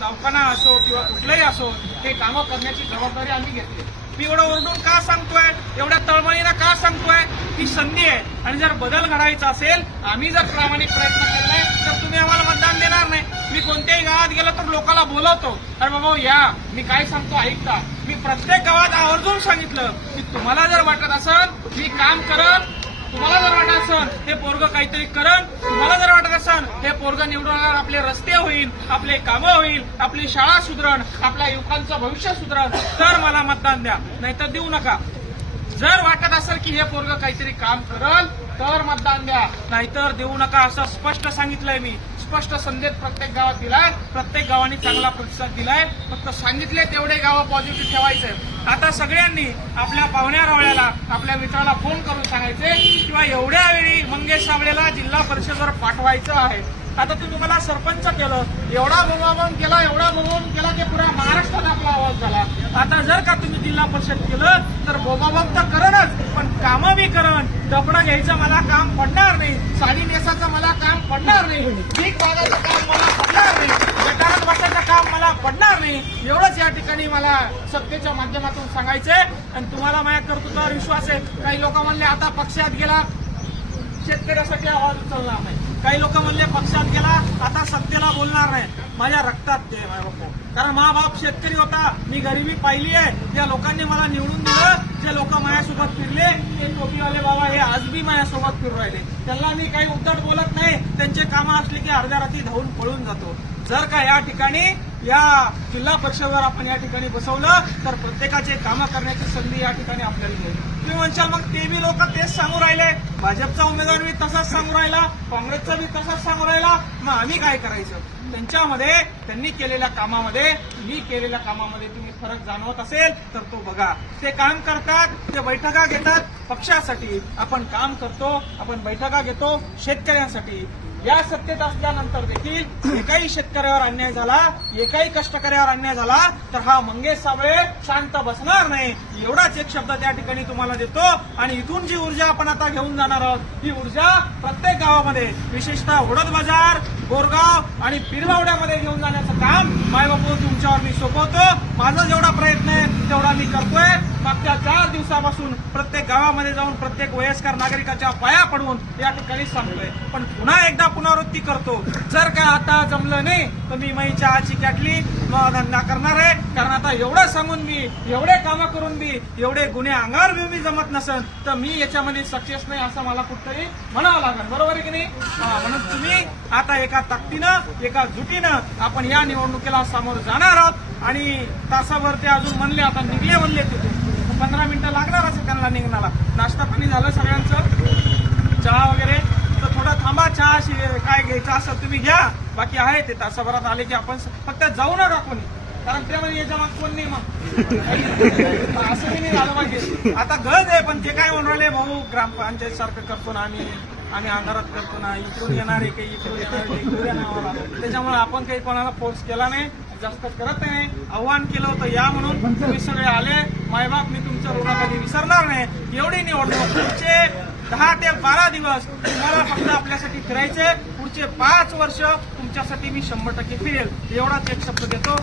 दवाखाना असो किंवा कुठलंही असो हे कामं करण्याची जबाबदारी आम्ही घेतली. मी एवढं ओरडून का सांगतोय? एवढ्या तळमळीनं का सांगतोय? ही संधी आहे. आणि जर बदल घडायचा असेल आम्ही जर प्रामाणिक प्रयत्न केलाय तर तुम्ही आम्हाला मतदान देणार नाही. मी कोणत्याही गावात गेलो तर लोकांना बोलवतो. अरे बाबा या. मी काय सांगतो ऐकता. मी प्रत्येक गावात आवर्जून सांगितलं की तुम्हाला जर वाटत असेल मी काम करत तुम्हाला जर वाटत असेल हे पोरग काहीतरी करण तुम्हाला जर वाटत असेल हे पोरग निवडणार आपले रस्ते होईल आपले कामं होईल आपली शाळा सुधरण आपल्या युवकांचं भविष्य सुधरण तर मला मतदान द्या. नाहीतर देऊ नका. जर वाटत असेल की हे पोरग काहीतरी काम करल तर मतदान द्या. नाहीतर देऊ नका असं स्पष्ट सांगितलंय मी. स्पष्ट संदेश प्रत्येक गावात दिलाय. प्रत्येक गावाने चांगला प्रतिसाद दिलाय. फक्त सांगितले तेवढे गावं पॉझिटिव्ह ठेवायचे. आता सगळ्यांनी आपल्या पाहुण्या रावळ्याला आपल्या मित्राला फोन करून सांगायचे किंवा एवढ्या वेळी मंगेश साबळेला जिल्हा परिषदवर पाठवायचं आहे. आता तू तुम्हाला सरपंच केलं एवढा बोमाबोम केला एवढा बोमाबोम केला की पुऱ्या महाराष्ट्रात आपला आवाज झाला. आता जर का तुम्ही जिल्हा परिषद केलं तर बोमाबोम तर करणच पण कामं बी करण डबडं घ्यायचं मला काम पडणार नाही साडी नेसाचं मला काम पडणार नाही. पीक भागाचं काम मला पडणार नाही गटारात बसायचं काम मला पडणार नाही एवढंच या ठिकाणी मला सत्तेच्या माध्यमातून सांगायचंय. आणि तुम्हाला माझ्या कर्तृत्वावर विश्वास आहे. काही लोक म्हणले आता पक्षात गेला शेतकऱ्यासाठी आवाज उचलणार नाही. काही लोक म्हणले पक्षात गेला आता सत्तेला बोलणार नाही. माझ्या रक्तात ते कारण मा बाप शेतकरी होता. मी गरिबी पाहिली आहे. ज्या लोकांनी मला निवडून दिलं जे लोक माझ्यासोबत फिरले ते टोपीवाले बाबा हे आज बी माझ्यासोबत फिरू राहिले. त्यांना मी काही उद्धट बोलत नाही. त्यांचे कामं असले की अर्ध्या रात्री धावून पळून जातो. जर का या ठिकाणी या जिल्हा परिषदेवर आपण या ठिकाणी बसवलं तर प्रत्येकाचे कामं करण्याची संधी या ठिकाणी आपल्याला मिळेल. तुम्ही म्हणशाल मग ते बी लोक तेच सांगू राहिले. भाजपचा उमेदवार बी तसाच सांगू राहिला काँग्रेसचा बी तसाच सांगू राहिला. मग आम्ही काय करायचं? त्यांच्यामध्ये त्यांनी केलेल्या कामामध्ये मी केलेल्या कामामध्ये तुम्ही फरक जाणवत असेल तर तो बघा. ते काम करतात ते बैठका घेतात. पक्षासाठी आपण काम करतो आपण बैठका घेतो. शेतकऱ्यांसाठी. या सत्तेत असल्यानंतर देखील एकाही शेतकऱ्यावर अन्याय झाला एकाही कष्टकऱ्यावर अन्याय झाला तर हा मंगेश साबळे शांत बसणार नाही. एवढाच एक शब्द त्या ठिकाणी तुम्हाला देतो आणि इथून जी ऊर्जा आपण आता घेऊन जाणार आहोत ही ऊर्जा प्रत्येक गावामध्ये विशेषतः उडद बाजार बोरगाव आणि पिरवावड्यामध्ये घेऊन जाण्याचं काम मायबापू तुमच्यावर मी सोपवतो. माझा जेवढा प्रयत्न आहे तेवढा मी करतोय. मागच्या चार दिवसापासून प्रत्येक गावामध्ये जाऊन प्रत्येक वयस्कर नागरिकाच्या पाया पडून या ठिकाणी सांगतोय. पण पुन्हा एकदा पुनरावृत्ती करतो. जर काय आता जमलं नाही तर मी मई चहाची कॅटली मग धंदा करणार आहे. कारण आता एवढं सांगून मी एवढे कामं करून मी एवढे गुन्हे अंगावर बी मी जमत नसेल तर मी याच्यामध्ये सक्सेस नाही असं मला कुठतरी म्हणावं लागेल. बरोबर आहे की नाही? म्हणून तुम्ही आता एका ताकदीनं एका जुटीनं आपण या निवडणुकीला समोर जाणार आहोत. आणि तासाभर ते अजून म्हणले आता निघले म्हणले तिथे. पंधरा मिनिटं लागणार असं त्यांना निघणारा नाश्ता पाणी झालं सगळ्यांचं. चहा वगैरे. तर थोडं थांबा चहा काय घ्यायचं असं तुम्ही घ्या. बाकी आहे ते तासाभरात आले की आपण फक्त जाऊ नका कोणी. कारण त्यामध्ये याच्या माग कोण नाही मग. असं नाही झालं पाहिजे. आता गरज आहे पण ते काय म्हणून राहिले भाऊ ग्रामपंचायत सारखं करतो ना आम्ही. आम्ही अंधारात करतो ना इकडून येणारे काही इकडून येणारे काही इकडून येणार त्याच्यामुळे आपण काही कोणाला फोर्स केला नाही जास्त करत नाही. आव्हान केलं होतं या म्हणून तुम्ही सगळे आले. मायबाप मी तुमच्या ऋण कधी विसरणार नाही. एवढी निवडणूक पुढचे दहा ते बारा दिवस तुम्हाला फक्त आपल्यासाठी फिरायचे पुढचे पाच वर्ष तुमच्यासाठी मी शंभर टक्के फिरेल. एवढाच एक शब्द देतो.